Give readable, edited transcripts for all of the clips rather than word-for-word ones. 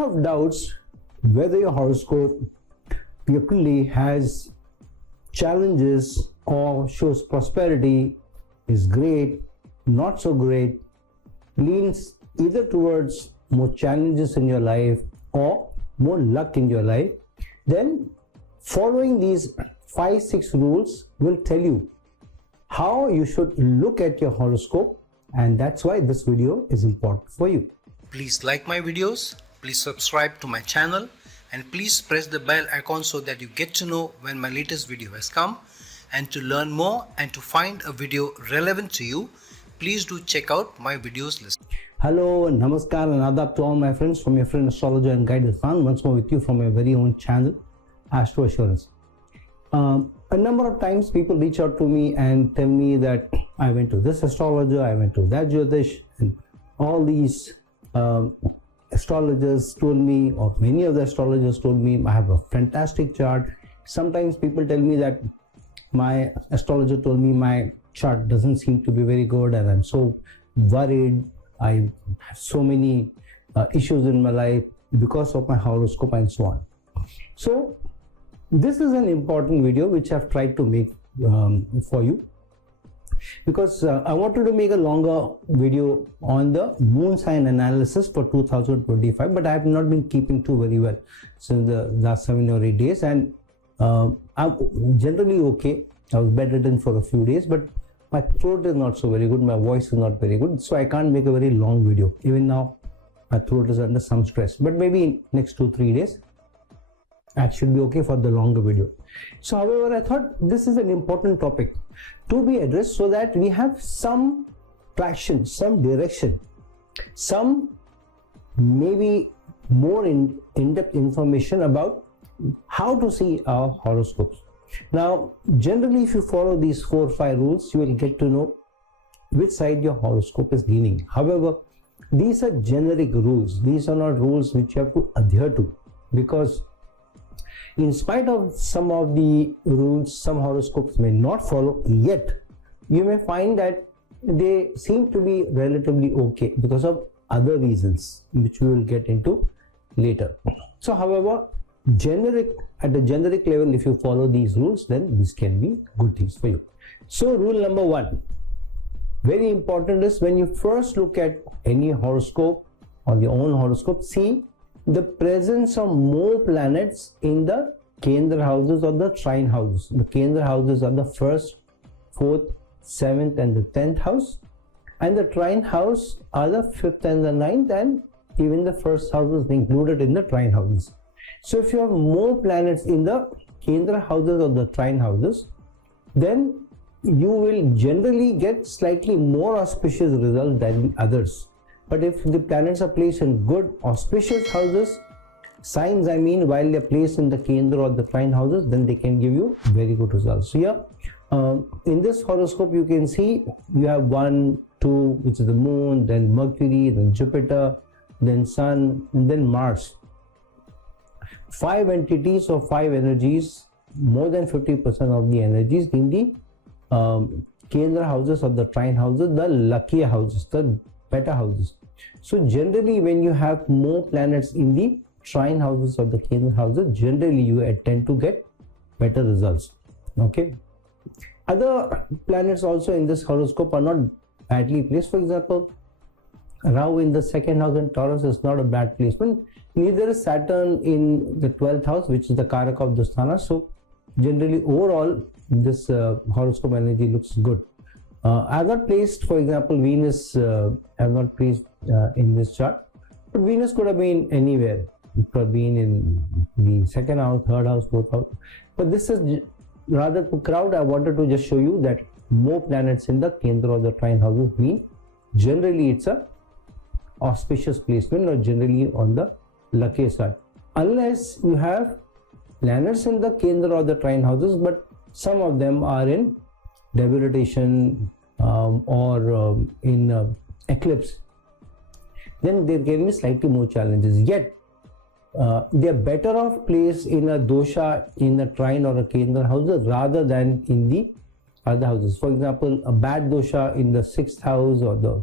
have doubts whether your horoscope clearly has challenges or shows prosperity, is great, not so great, leans either towards more challenges in your life or more luck in your life, then following these 5-6 rules will tell you how you should look at your horoscope, and that's why this video is important for you. Please like my videos, please subscribe to my channel, and please press the bell icon so that you get to know when my latest video has come. And to learn more and to find a video relevant to you, please do check out my videos list. Hello and namaskar and adab to all my friends from your friend astrologer and guide Irfan, once more with you from my very own channel Astro Assurance. A number of times people reach out to me and tell me that I went to this astrologer, I went to that Jyotish, and all these astrologers told me, or many of the astrologers told me, I have a fantastic chart. Sometimes people tell me that my astrologer told me my chart doesn't seem to be very good and I'm so worried. I have so many issues in my life because of my horoscope and so on. So this is an important video which I've tried to make for you, because I wanted to make a longer video on the moon sign analysis for 2025, but I have not been keeping to very well since the last 7 or 8 days, and I'm generally okay. I was bedridden for a few days, but my throat is not so very good, my voice is not very good, so I can't make a very long video. Even now my throat is under some stress, but maybe in next 2-3 days I should be okay for the longer video. So however, I thought this is an important topic to be addressed so that we have some traction, some direction, some maybe more in-depth information about how to see our horoscopes. Now generally, if you follow these 4 or 5 rules, you will get to know which side your horoscope is leaning. However, these are generic rules. These are not rules which you have to adhere to, because in spite of some of the rules some horoscopes may not follow, yet you may find that they seem to be relatively okay because of other reasons which we will get into later. So however, at a generic level, if you follow these rules, then these can be good things for you. So rule number 1, very important, is when you first look at any horoscope or your own horoscope, see the presence of more planets in the Kendra houses or the trine houses. The Kendra houses are the 1st, 4th, 7th and the 10th house, and the trine house are the 5th and the 9th, and even the 1st house is included in the trine houses. So if you have more planets in the Kendra houses or the trine houses, then you will generally get slightly more auspicious results than the others. But if the planets are placed in good auspicious houses, signs I mean, while they're placed in the Kendra or the trine houses, then they can give you very good results. So here in this horoscope you can see you have 1, 2, which is the moon, then Mercury, then Jupiter, then Sun, and then Mars. 5 entities or 5 energies, more than 50% of the energies in the Kendra houses or the trine houses, the luckier houses, the better houses. So generally, when you have more planets in the trine houses or the Kendra houses, generally you tend to get better results. Okay. Other planets also in this horoscope are not badly placed. For example, Rahu in the 2nd house in Taurus is not a bad placement. Neither is Saturn in the 12th house, which is the Karaka of the Sthana. So generally overall this horoscope energy looks good. I have not placed, for example, Venus, I have not placed in this chart, but Venus could have been anywhere. It could have been in the 2nd house, 3rd house, 4th house. But this is rather to crowd. I wanted to just show you that more planets in the Kendra or the trine houses mean generally it's a auspicious placement, or generally on the lucky side, unless you have planets in the Kendra or the trine houses, but some of them are in debilitation or in eclipse, then there can be slightly more challenges. Yet they are better off placed in a dosha in a trine or a Kendra house rather than in the other houses. For example, a bad dosha in the 6th house or the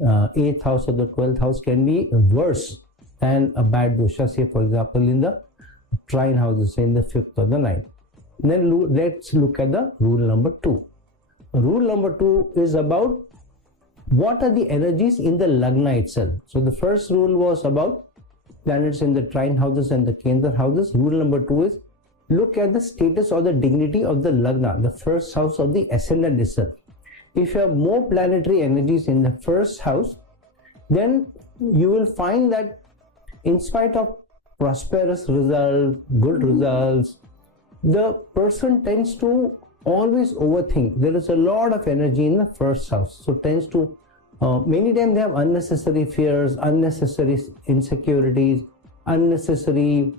8th house or the 12th house can be worse and a bad dosha, say for example in the trine houses, say in the 5th or the 9th. Then let's look at the rule number 2. Rule number 2 is about what are the energies in the lagna itself. So the first rule was about planets in the trine houses and the kendra houses. Rule number 2 is look at the status or the dignity of the lagna, the first house of the ascendant itself. If you have more planetary energies in the first house, then you will find that in spite of prosperous results, good results, the person tends to always overthink. There is a lot of energy in the first house, so tends to many times they have unnecessary fears, unnecessary insecurities, unnecessary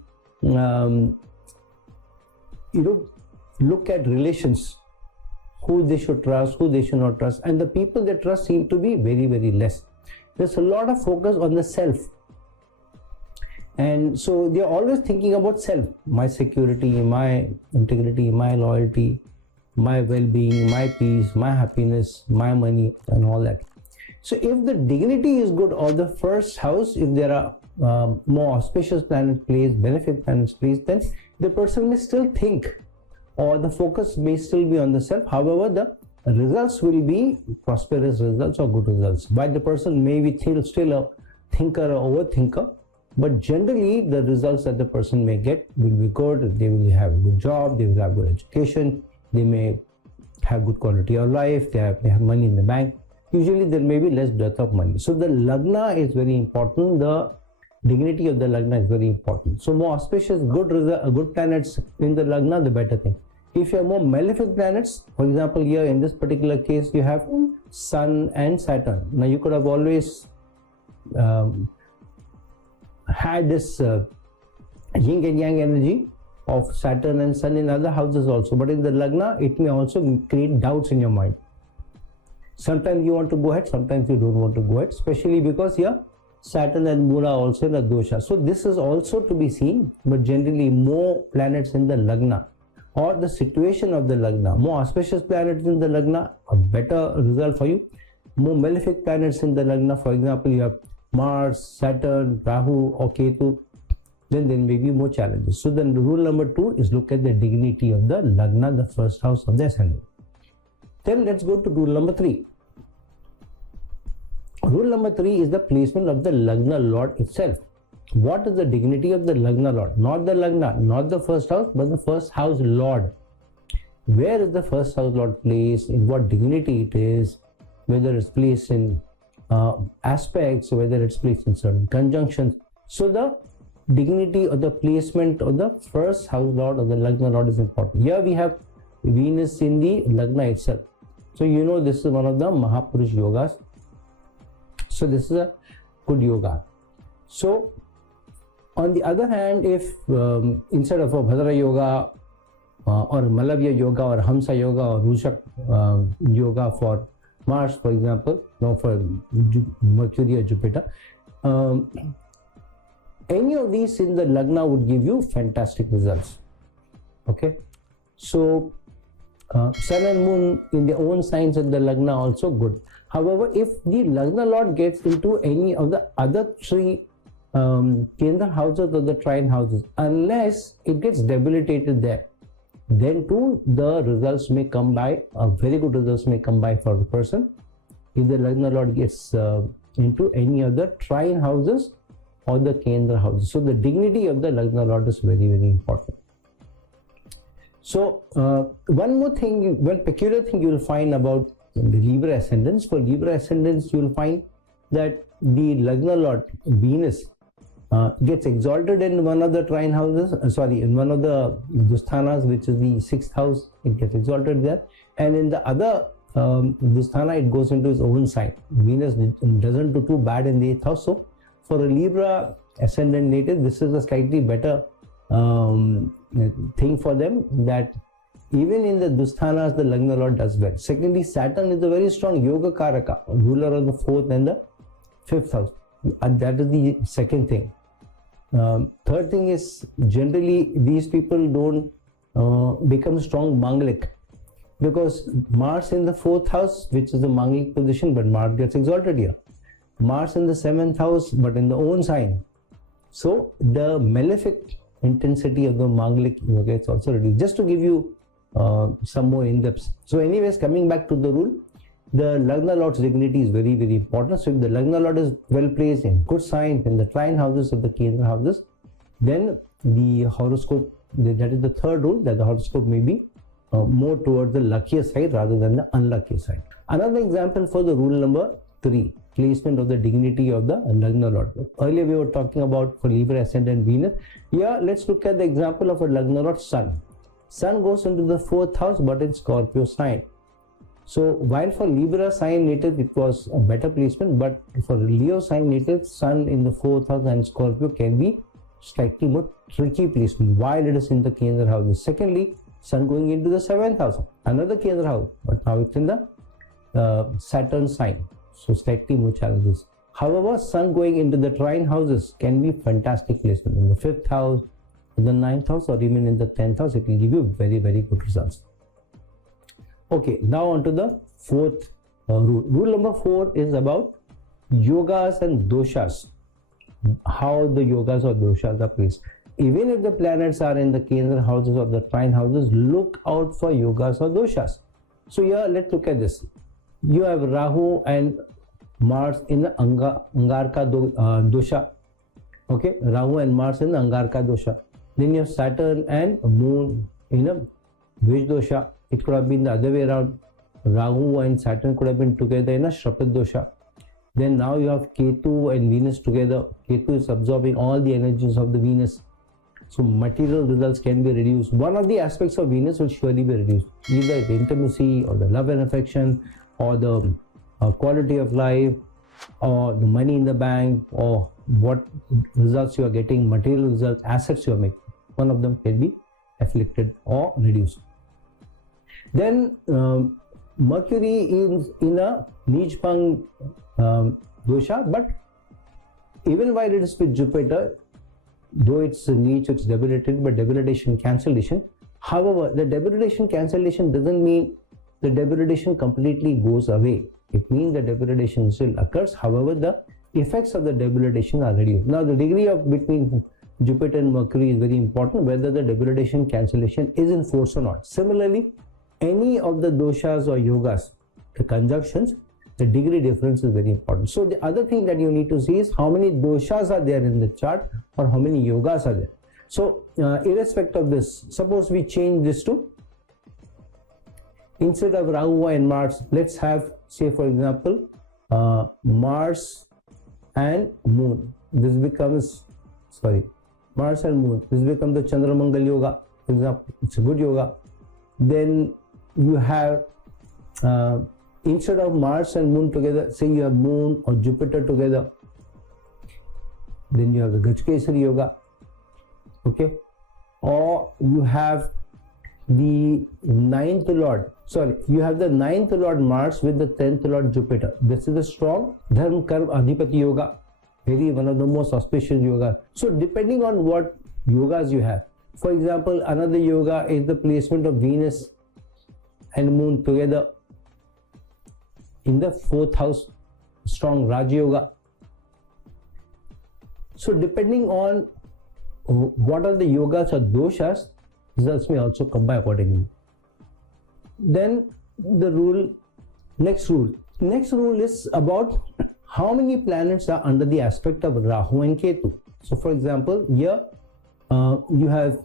look at relations, who they should trust, who they should not trust, and the people they trust seem to be very, very less. There's a lot of focus on the self, and so they're always thinking about self, my security, my integrity, my loyalty, my well-being, my peace, my happiness, my money, and all that. So if the dignity is good or the first house, if there are more auspicious planet placed, benefic planets placed, then the person may still think, or the focus may still be on the self. However, the results will be prosperous results or good results. But the person may be still a thinker or overthinker, but generally the results that the person may get will be good. They will have a good job, they will have good education, they may have good quality of life, they have money in the bank. Usually there may be less dearth of money. So the lagna is very important. The dignity of the lagna is very important. So more auspicious, good planets in the lagna, the better thing. If you have more malefic planets, for example, here in this particular case, you have Sun and Saturn. Now you could have always had this yin and yang energy of Saturn and Sun in other houses also, but in the lagna, it may also create doubts in your mind. Sometimes you want to go ahead, sometimes you don't want to go ahead, especially because here Saturn and Moon are also in a dosha. So this is also to be seen, but generally more planets in the lagna or the situation of the lagna, more auspicious planets in the lagna, a better result for you. More malefic planets in the lagna, for example, you have Mars, Saturn, Rahu or Ketu, then there may be more challenges. So then rule number 2 is look at the dignity of the lagna, the first house of the ascendant. Then let's go to rule number 3. Rule number 3 is the placement of the lagna lord itself. What is the dignity of the lagna lord? Not the lagna, not the first house, but the first house lord. Where is the first house lord placed? In what dignity it is? Whether it's placed in aspects, or whether it's placed in certain conjunctions. So the dignity or the placement of the first house lord or the lagna lord is important. Here we have Venus in the lagna itself. So you know this is one of the Mahapurush yogas. So this is a good yoga. So on the other hand, if instead of a Bhadra yoga or Malavya yoga or Hamsa yoga or Rushak yoga for Mars, for example, no, for Mercury or Jupiter, any of these in the lagna would give you fantastic results. Okay, so Sun and Moon in their own signs in the lagna also good. However, if the lagna lord gets into any of the other 3 kendra houses or the trine houses, unless it gets debilitated there, then too the results may come by, very good results may come by for the person if the lagna lord gets into any of the trine houses or the kendra houses. So the dignity of the lagna lord is very, very important. So one more thing, one peculiar thing you will find about the Libra ascendants. For Libra ascendants, you will find that the lagna lord Venus gets exalted in one of the trine houses, in one of the dusthanas, which is the 6th house, it gets exalted there, and in the other dusthana it goes into its own sign. Venus doesn't do too bad in the 8th house. So for a Libra ascendant native, this is a slightly better thing for them, that even in the dusthanas the lagna lord does well. Secondly, Saturn is a very strong yoga karaka, ruler of the 4th and the 5th house, and that is the second thing. Third thing is, generally these people don't become strong manglik, because Mars in the 4th house, which is the manglik position, but Mars gets exalted here. Mars in the 7th house, but in the own sign, So the malefic intensity of the Manglik yoga is also reduced. Just to give you some more in depth. So anyways, coming back to the rule, the Lagna Lord's dignity is very, very important. So if the Lagna Lord is well placed in good sign in the trine houses of the Kendra houses, then the horoscope, that is the third rule, that the horoscope may be more towards the luckier side rather than the unlucky side. Another example for the rule number 3, placement of the dignity of the Lagna Lord. Earlier we were talking about for Libra ascendant Venus. Here let's look at the example of a Lagna Lord Sun. Sun goes into the 4th house but in Scorpio sign. So while for Libra sign native it was a better placement, but for Leo sign native, Sun in the 4th house and Scorpio can be slightly more tricky placement while it is in the Kendra houses. Secondly, Sun going into the 7th house, another Kendra house, but now it's in the Saturn sign, so slightly more challenges. However, Sun going into the trine houses can be fantastic placement in the 5th house, in the 9th house, or even in the 10th house. It will give you very, very good results. Okay, now on to the 4th rule. Rule number 4 is about yogas and doshas. How the yogas or doshas are placed. Even if the planets are in the Kendra houses or the trine houses, look out for yogas or doshas. So here, let's look at this. You have Rahu and Mars in the Angarka dosha. Okay, Rahu and Mars in the Angarka dosha. Then you have Saturn and Moon in a Vish dosha. It could have been the other way around. Rahu and Saturn could have been together in a Shrapat dosha. Then now you have Ketu and Venus together. Ketu is absorbing all the energies of the Venus. So material results can be reduced. One of the aspects of Venus will surely be reduced. Either the intimacy or the love and affection or the quality of life or the money in the bank or what results you are getting, material results, assets you are making. One of them can be afflicted or reduced. Then Mercury is in a Nijpang dosha, but even while it is with Jupiter, though it's Nij, it's debilitated, but debilitation cancellation. However, the debilitation cancellation doesn't mean the debilitation completely goes away. It means the debilitation still occurs. However, the effects of the debilitation are reduced. Now, the degree of between Jupiter and Mercury is very important, whether the debilitation cancellation is in force or not. Similarly, any of the doshas or yogas, the conjunctions, the degree difference is very important. So the other thing that you need to see is how many doshas are there in the chart or how many yogas are there. So irrespective of this, suppose we change this to, instead of Rahu and Mars, let's have, say for example, Mars and Moon. This becomes, Mars and Moon. This becomes the Chandramangal yoga. For example, it's a good yoga. Then you have instead of Mars and Moon together, say you have Moon or Jupiter together, then you have the Gajkesari yoga, okay, or you have the 9th Lord, you have the 9th Lord Mars with the 10th Lord Jupiter. This is a strong Dharma Karma Adhipati yoga, one of the most auspicious yoga. So depending on what yogas you have, for example, another yoga is the placement of Venus and Moon together in the 4th house, strong Raj Yoga. So depending on what are the yogas or doshas, results may also come by accordingly. Then the next rule is about how many planets are under the aspect of Rahu and Ketu. So for example, here you have,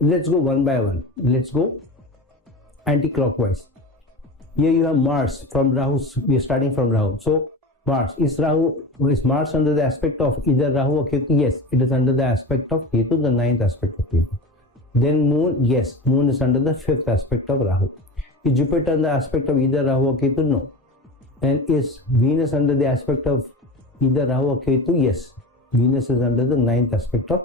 let's go one by one. Let's go anti-clockwise. Here you have Mars from Rahu. We are starting from Rahu. So Mars, is Mars under the aspect of either Rahu or Ketu? Yes, it is under the aspect of Ketu, the 9th aspect of Ketu. Then Moon, yes, Moon is under the 5th aspect of Rahu. Is Jupiter under the aspect of either Rahu or Ketu? No. And is Venus under the aspect of either Rahu or Ketu? Yes, Venus is under the 9th aspect of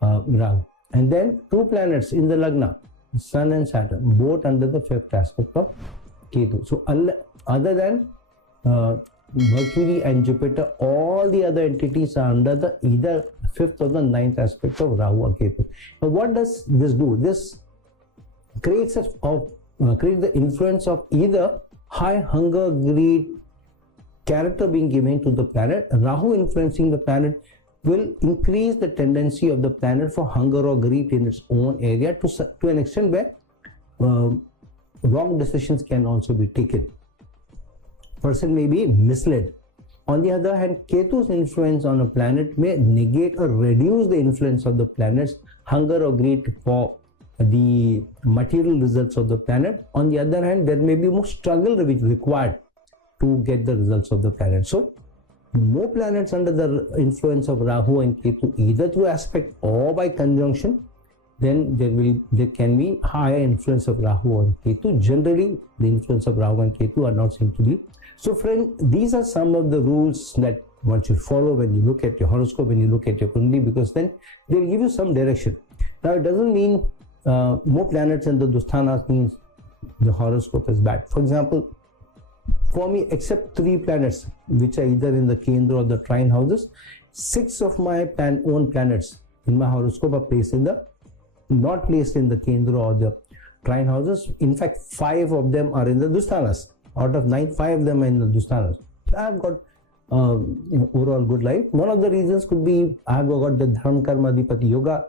Rahu. And then two planets in the Lagna, Sun and Saturn, both under the 5th aspect of Ketu. So other than Mercury and Jupiter, all the other entities are under the either 5th or the 9th aspect of Rahu or Ketu. Now what does this do? This creates the influence of either high hunger, greed, character being given to the planet, Rahu influencing the planet will increase the tendency of the planet for hunger or greed in its own area to an extent where wrong decisions can also be taken. Person may be misled. On the other hand, Ketu's influence on a planet may negate or reduce the influence of the planet's hunger or greed for the material results of the planet. On the other hand, there may be more struggle which is required to get the results of the planet. So, more planets under the influence of Rahu and Ketu, either through aspect or by conjunction, then there can be higher influence of Rahu and Ketu. Generally, the influence of Rahu and Ketu are not seen to be. So, friend, these are some of the rules that one should follow when you look at your horoscope, when you look at your Kundali, because then they will give you some direction. Now, it doesn't mean more planets in the Dusthanas means the horoscope is bad. For example, for me, except 3 planets which are either in the Kendra or the trine houses, 6 of my own planets in my horoscope are placed in the not placed in the Kendra or the trine houses. In fact, 5 of them are in the Dusthanas. Out of 9, 5 of them are in the Dusthanas. I have got overall good life. One of the reasons could be I have got the Dharma Karma Adhipati Yoga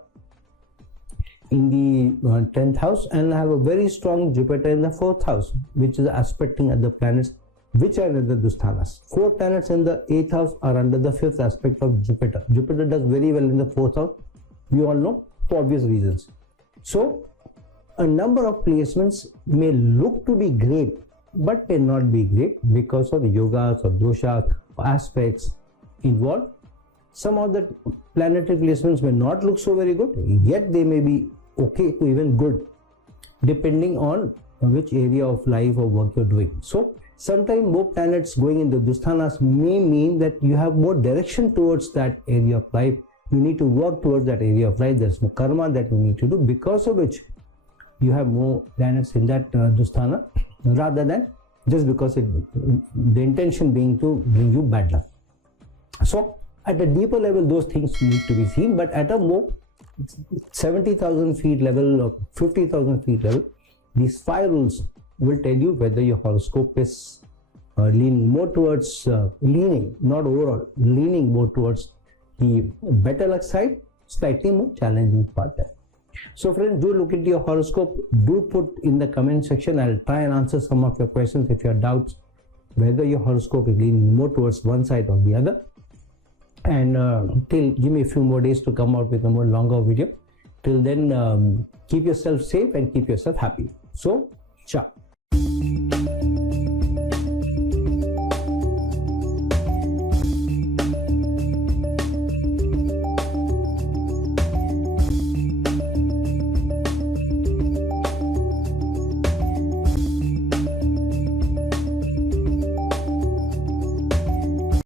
in the 10th house, and I have a very strong Jupiter in the 4th house, which is aspecting at the planets which are in the Dusthanas. 4 planets in the 8th house are under the 5th aspect of Jupiter. Jupiter does very well in the 4th house, we all know, for obvious reasons. So, a number of placements may look to be great, but may not be great because of yogas or doshas or aspects involved. Some of the planetary placements may not look so very good, yet they may be okay to even good, depending on which area of life or work you're doing. So, sometimes more planets going in the Dusthanas may mean that you have more direction towards that area of life. You need to work towards that area of life. There's more karma that you need to do, because of which you have more planets in that Dusthana, rather than just because the intention being to bring you bad luck. So, at a deeper level, those things need to be seen, but at a more 70,000 feet level or 50,000 feet level, these 5 rules will tell you whether your horoscope is leaning more towards, leaning, not overall, leaning more towards the better luck side, slightly more challenging part there. So friends, do look into your horoscope, do put in the comment section. I'll try and answer some of your questions if you have doubts whether your horoscope is leaning more towards one side or the other. And give me a few more days to come out with a more longer video. Till then, keep yourself safe and keep yourself happy. So, ciao.